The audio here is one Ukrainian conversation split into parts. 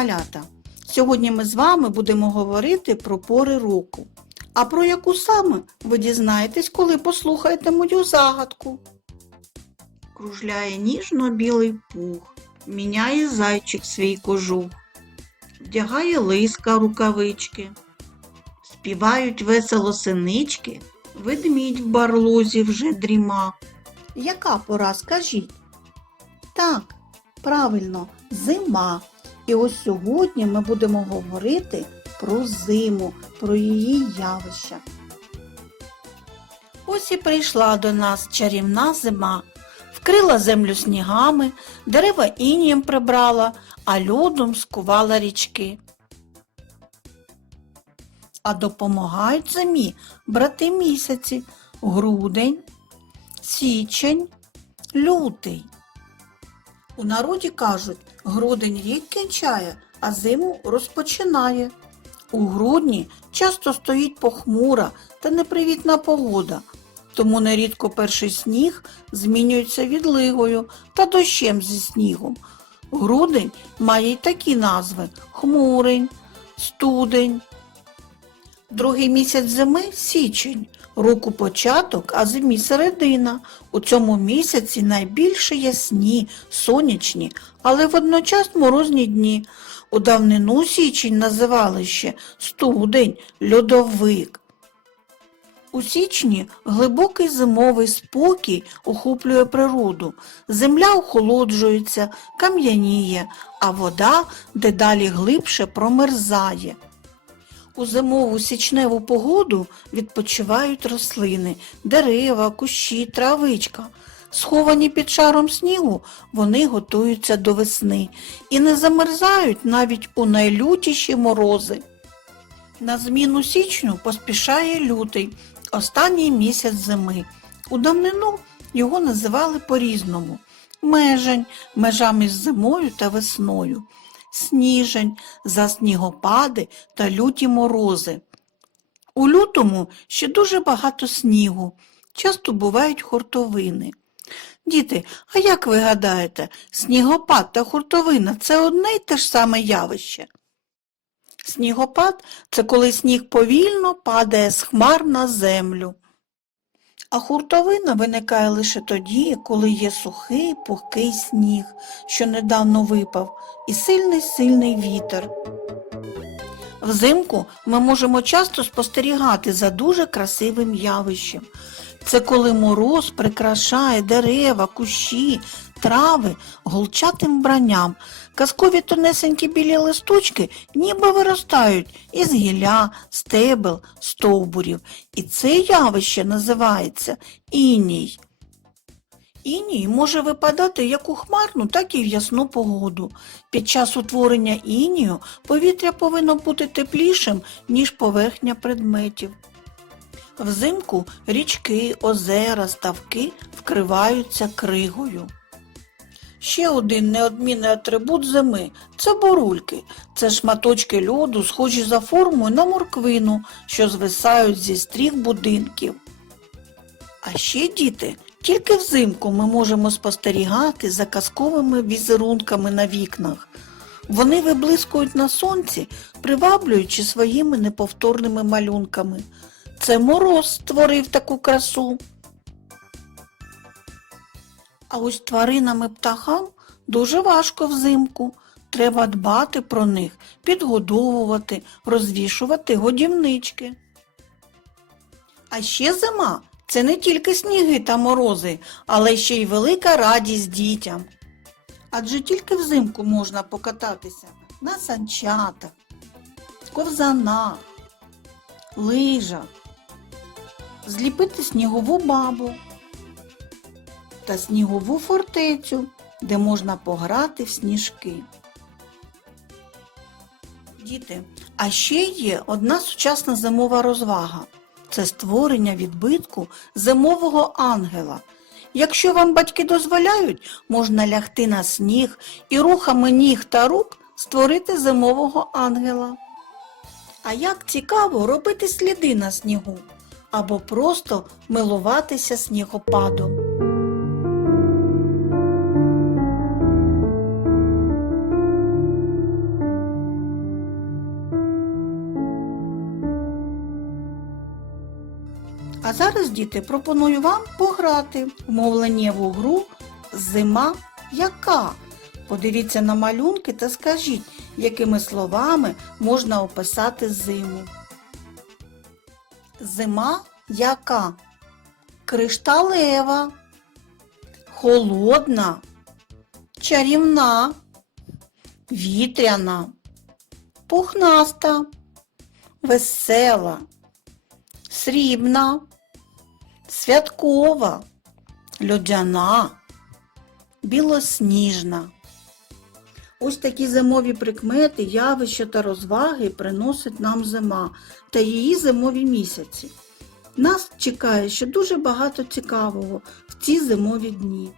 малята! Сьогодні ми з вами будемо говорити про пори року. А про яку саме ви дізнаєтесь, коли послухаєте мою загадку. Кружляє ніжно-білий пух, міняє зайчик свій кожух, вдягає лиска рукавички, співають весело синички, ведмідь в барлозі вже дріма. Яка пора, скажіть? Так, правильно, зима. І ось сьогодні ми будемо говорити про зиму, про її явища. Ось і прийшла до нас чарівна зима, вкрила землю снігами, дерева інієм прибрала, а льодом скувала річки. А допомагають зимі брати місяці грудень, січень, лютий. У народі кажуть, грудень рік кінчає, а зиму розпочинає. У грудні часто стоїть похмура та непривітна погода, тому нерідко перший сніг змінюється відлигою та дощем зі снігом. Грудень має й такі назви хмурень, студень. Другий місяць зими січень, року початок, а зимі середина. У цьому місяці найбільше ясні, сонячні, але водночас морозні дні. У давнину січень називали ще студень, льодовик. У січні глибокий зимовий спокій охоплює природу. Земля охолоджується, кам'яніє, а вода дедалі глибше промерзає. У зимову січневу погоду відпочивають рослини, дерева, кущі, травичка. Сховані під шаром снігу, вони готуються до весни і не замерзають навіть у найлютіші морози. На зміну січню поспішає лютий, останній місяць зими. У давнину його називали по-різному. Межень межа між зимою та весною сніжень, за снігопади та люті морози. У лютому ще дуже багато снігу, часто бувають хуртовини. Діти, а як ви гадаєте, снігопад та хуртовина це одне й те ж саме явище? Снігопад це коли сніг повільно падає з хмар на землю. А хуртовина виникає лише тоді, коли є сухий, пухкий сніг, що недавно випав, і сильний сильний вітер. Взимку ми можемо часто спостерігати за дуже красивим явищем. Це коли мороз прикрашає дерева, кущі, трави голчатим вбранням. Казкові тонесенькі білі листочки ніби виростають із гілля, стебел, стовбурів. І це явище називається іній. Іній може випадати як у хмарну, так і в ясну погоду. Під час утворення інію повітря повинно бути теплішим, ніж поверхня предметів. Взимку річки, озера, ставки вкриваються кригою. Ще один неодмінний атрибут зими це бурульки. Це шматочки льоду, схожі за формою на морквину, що звисають зі стріх будинків. А ще, діти, тільки взимку ми можемо спостерігати за казковими візерунками на вікнах. Вони виблискують на сонці, приваблюючи своїми неповторними малюнками. Це мороз створив таку красу. А ось тваринам і птахам дуже важко взимку. Треба дбати про них, підгодовувати, розвішувати годівнички. А ще зима це не тільки сніги та морози, але ще й велика радість дітям. Адже тільки взимку можна покататися на санчатах, ковзанах, лижах, зліпити снігову бабу та снігову фортецю, де можна пограти в сніжки. Діти, а ще є одна сучасна зимова розвага це створення відбитку зимового ангела. Якщо вам батьки дозволяють, можна лягти на сніг і рухами ніг та рук створити зимового ангела. А як цікаво робити сліди на снігу або просто милуватися снігопадом. Зараз, діти, пропоную вам пограти в мовленнєву гру Зима яка? Подивіться на малюнки та скажіть, якими словами можна описати зиму. Зима яка? Кришталева, холодна, чарівна, вітряна, пухнаста, весела, срібна, святкова, льодяна, білосніжна. Ось такі зимові прикмети, явища та розваги приносить нам зима та її зимові місяці. Нас чекає ще дуже багато цікавого в ці зимові дні.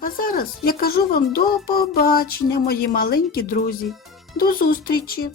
А зараз я кажу вам до побачення, мої маленькі друзі. До зустрічі!